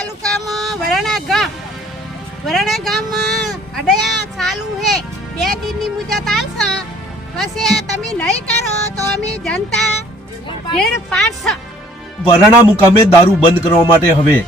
તાલુકામાં વરાણા ગામમાં અડયા ચાલુ હે 2 દિનની મુદત આવશે પછી તમે નહીં કરો તો અમે જનતા ભીડ પાડશે। વરાણા મુકામે દારૂ બંધ કરવા માટે હવે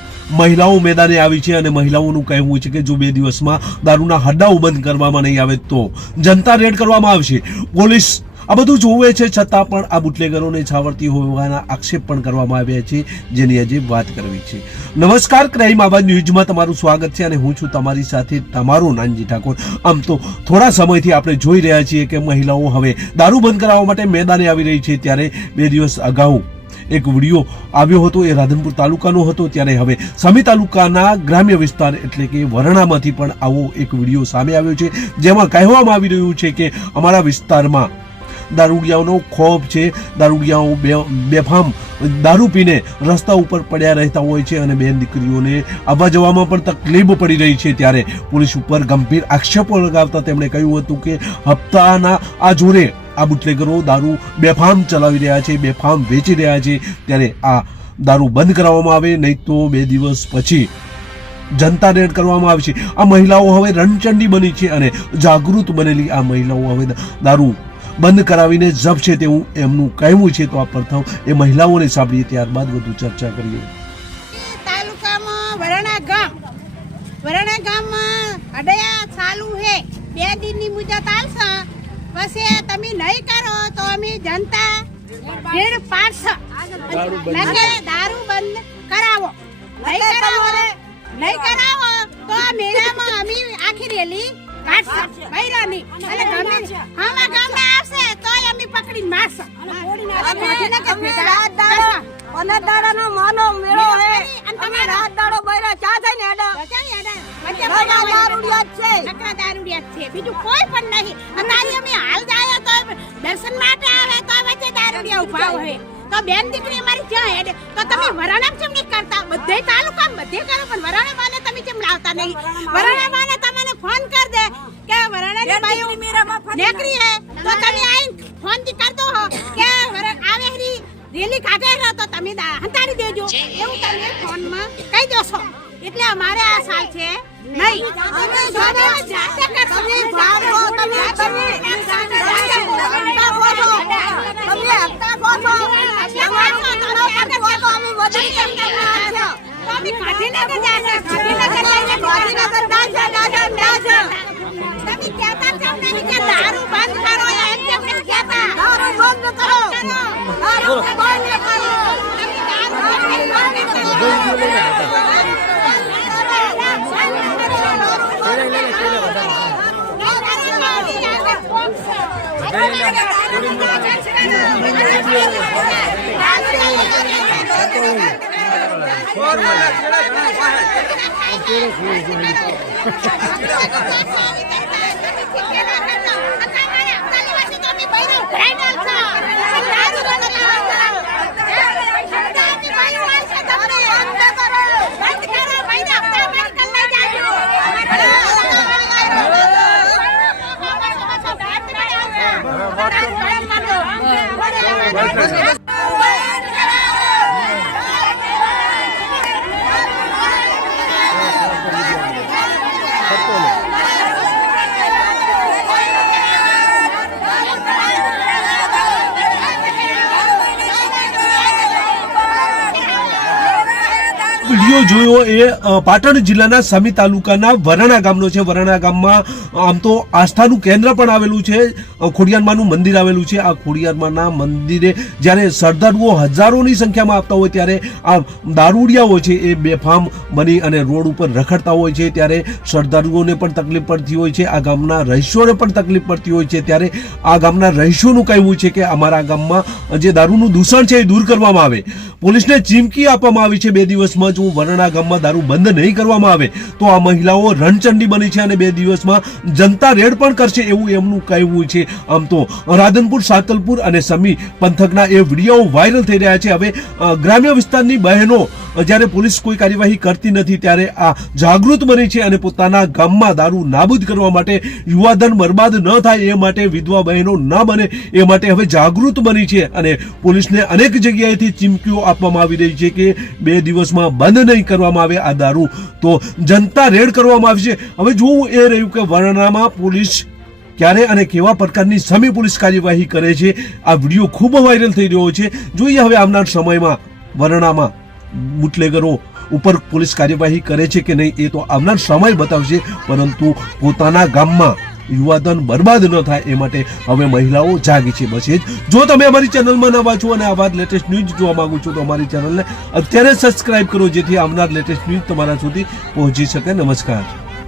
મહિલાઓ મેદાને આવી છે અને મહિલાઓનું કહેવું છે કે જો 2 દિવસમાં દારૂના હડ્ડાઓ બંધ કરવામાં નહીં આવે તો જનતા રેડ કરવામાં આવશે। પોલીસ આ બધું જોવે છે છતાં પણ આ બુટલેગરોને છાવરતી હોવાના આક્ષેપ પણ કરવામાં આવ્યા છે, જેની આજે વાત કરવી છે। નમસ્કાર, ક્રાઇમ આવાજ ન્યૂઝમાં તમારું સ્વાગત છે અને હું છું તમારી સાથે તમારો નાનજી ઠાકોર। આમ તો થોડા સમયથી આપણે જોઈ રહ્યા છીએ કે મહિલાઓ હવે દારૂ બંધ કરાવવા માટે મેદાને આવી રહી છે, ત્યારે 2 દિવસ અગાઉ એક વિડીયો આવ્યો હતો, એ રાધનપુર તાલુકાનો હતો। ત્યારે હવે સમી તાલુકાના ગ્રામ્ય વિસ્તાર એટલે કે વરાણામાંથી પણ આવો એક વિડીયો સામે આવ્યો છે, જેમાં કહેવામાં આવી રહ્યું છે કે અમારા વિસ્તારમાં દારૂડિયાઓનો ખોફ છે। દારૂડિયાઓ બેફામ દારૂ પીને રસ્તા ઉપર પડ્યા રહેતા હોય છે અને બેન દીકરીઓને આવવા જવામાં પણ તકલીફ પડી રહી છે। ત્યારે પોલીસ ઉપર ગંભીર આક્ષેપો લગાવતા તેમણે કહ્યું હતું કે હપ્તાના આ જોરે આ બુટલેગરો દારૂ બેફામ ચલાવી રહ્યા છે, બેફામ વેચી રહ્યા છે। ત્યારે આ દારૂ બંધ કરાવવામાં આવે, નહીં તો 2 દિવસ પછી જનતા રેડ કરવામાં આવે છે। આ મહિલાઓ હવે રણચંડી બની છે અને જાગૃત બનેલી આ મહિલાઓ હવે દારૂ બંધ કરાવીને જપશે તેવું એમનું કહેવું છે। તો આ પ્રથમ એ મહિલાઓને સાંભળીએ, ત્યારબાદ વધુ ચર્ચા કરીએ। તાલુકામાં વરાણા ગામમાં અડયા ચાલુ હે 2 દિનની મુદત આવશે પછી તમે નહીં કરો તો અમે જનતા ભીડ પાડશે। દારૂ બંધ કરાવો, નહીં કરાવો તો આ મેળામાં અમે આખી રેલી કાઢશે બૈરાની અને ગમે હામા ગામમાં આવશે તોય અમે પકડીને મારશે અને દાડાનો માનો મેળો હે અને તમે રાત દાડો બૈરા ચા થઈને દારૂડિયા છે, બીજું કોઈ પણ નહીં। અમારી અમે હાલ જાય તો દર્શન માટે આવે તો વચ્ચે દારૂડિયા ઉભા હોય તો બેન દીકરી અમારી ક્યાં હેડે તો તમે વરાણા કેમ નહીં કરતા? બધે તાલુકા બધે કરો પણ વરાણા માને તમે કેમ લાવતા નહીં? વરાણા માને તમને ફોન કર દે કે વરાણાની બાઈઓ નેકરી હે તો તમે આઈને ફોન થી કર દો કે આવે હરી રેલી કાઢે રહો તો તમે હંતાડી દેજો, એવું તમે ફોનમાં કહી દેશો। એટલે અમારે આ સાલ છે નહીં વિડીયો જોયો એ પાટણ જિલ્લાના સમી તાલુકાના વરાણા ગામનો છે। વરાણા ગામમાં આમ તો આસ્થાનું કેન્દ્ર પણ આવેલું છે, ખોડિયારમાંનું મંદિર આવેલું છે। આ ખોડિયારમાંના મંદિરે જ્યારે શ્રદ્ધાળુઓ હજારોની સંખ્યામાં આવતા હોય ત્યારે આ દારૂડિયાઓ છે એ બેફામ બની અને રોડ ઉપર રખડતા હોય છે, ત્યારે શ્રદ્ધાળુઓને પણ તકલીફ પડતી હોય છે, આ ગામના રહીશોને પણ તકલીફ પડતી હોય છે। ત્યારે આ ગામના રહીશોનું કહેવું છે કે અમારા ગામમાં જે દારૂનું દૂષણ છે એ દૂર કરવામાં આવે। પોલીસને ચીમકી આપવામાં આવી છે 2 દિવસમાં જો વરાણા ગામમાં દારૂ બંધ નહીં કરવામાં આવે તો આ મહિલાઓ રણચંડી બની છે અને 2 દિવસમાં જનતા રેડ પણ કરશે, એવું એમનું કહેવું છે। આમ તો રાધનપુર, સાતલપુર અને સમી પંથકના એ વિડીયો વાયરલ થઈ રહ્યા છે। હવે ગ્રામ્ય વિસ્તારની બહેનો જ્યારે પોલીસ કોઈ કાર્યવાહી કરતી નથી ત્યારે આ જાગૃત બની છે અને પોતાના ગામમાં દારૂ નાબૂદ કરવા માટે, યુવાધન બરબાદ ન થાય એ માટે, વિધવા બહેનો ન બને એ માટે હવે જાગૃત બની છે અને પોલીસને અનેક જગ્યાએથી ચીમકીઓ આપવામાં આવી રહી છે કે 2 દિવસમાં બંધ નહીં કરવામાં આવે આ દારૂ તો જનતા રેડ કરવામાં આવશે. હવે જોવું એ રહ્યું કે વરણામાં પોલીસ ક્યારે અને કેવા પ્રકારની સામે પોલીસ કાર્યવાહી કરે છે. આ વિડીયો ખૂબ વાયરલ થઈ રહ્યો છે. જોઈએ હવે આવનાર સમયમાં વરણામાં બુટલેગરો ઉપર પોલીસ કાર્યવાહી કરે છે કે નહીં એ તો આવનાર સમય બતાવશે. પરંતુ પોતાના ગામમાં યુવાધન બરબાદ ન થાય એ માટે હવે મહિલાઓ જાગી છે. બસ એ જ. જો તમે અમારી ચેનલમાં નવા છો અને આવા લેટેસ્ટ ન્યૂઝ જોવા માંગો છો તો અમારી ચેનલને અત્યારે સબસ્ક્રાઇબ કરો જેથી આવનાર લેટેસ્ટ ન્યૂઝ તમારા સુધી પહોંચી શકે. નમસ્કાર.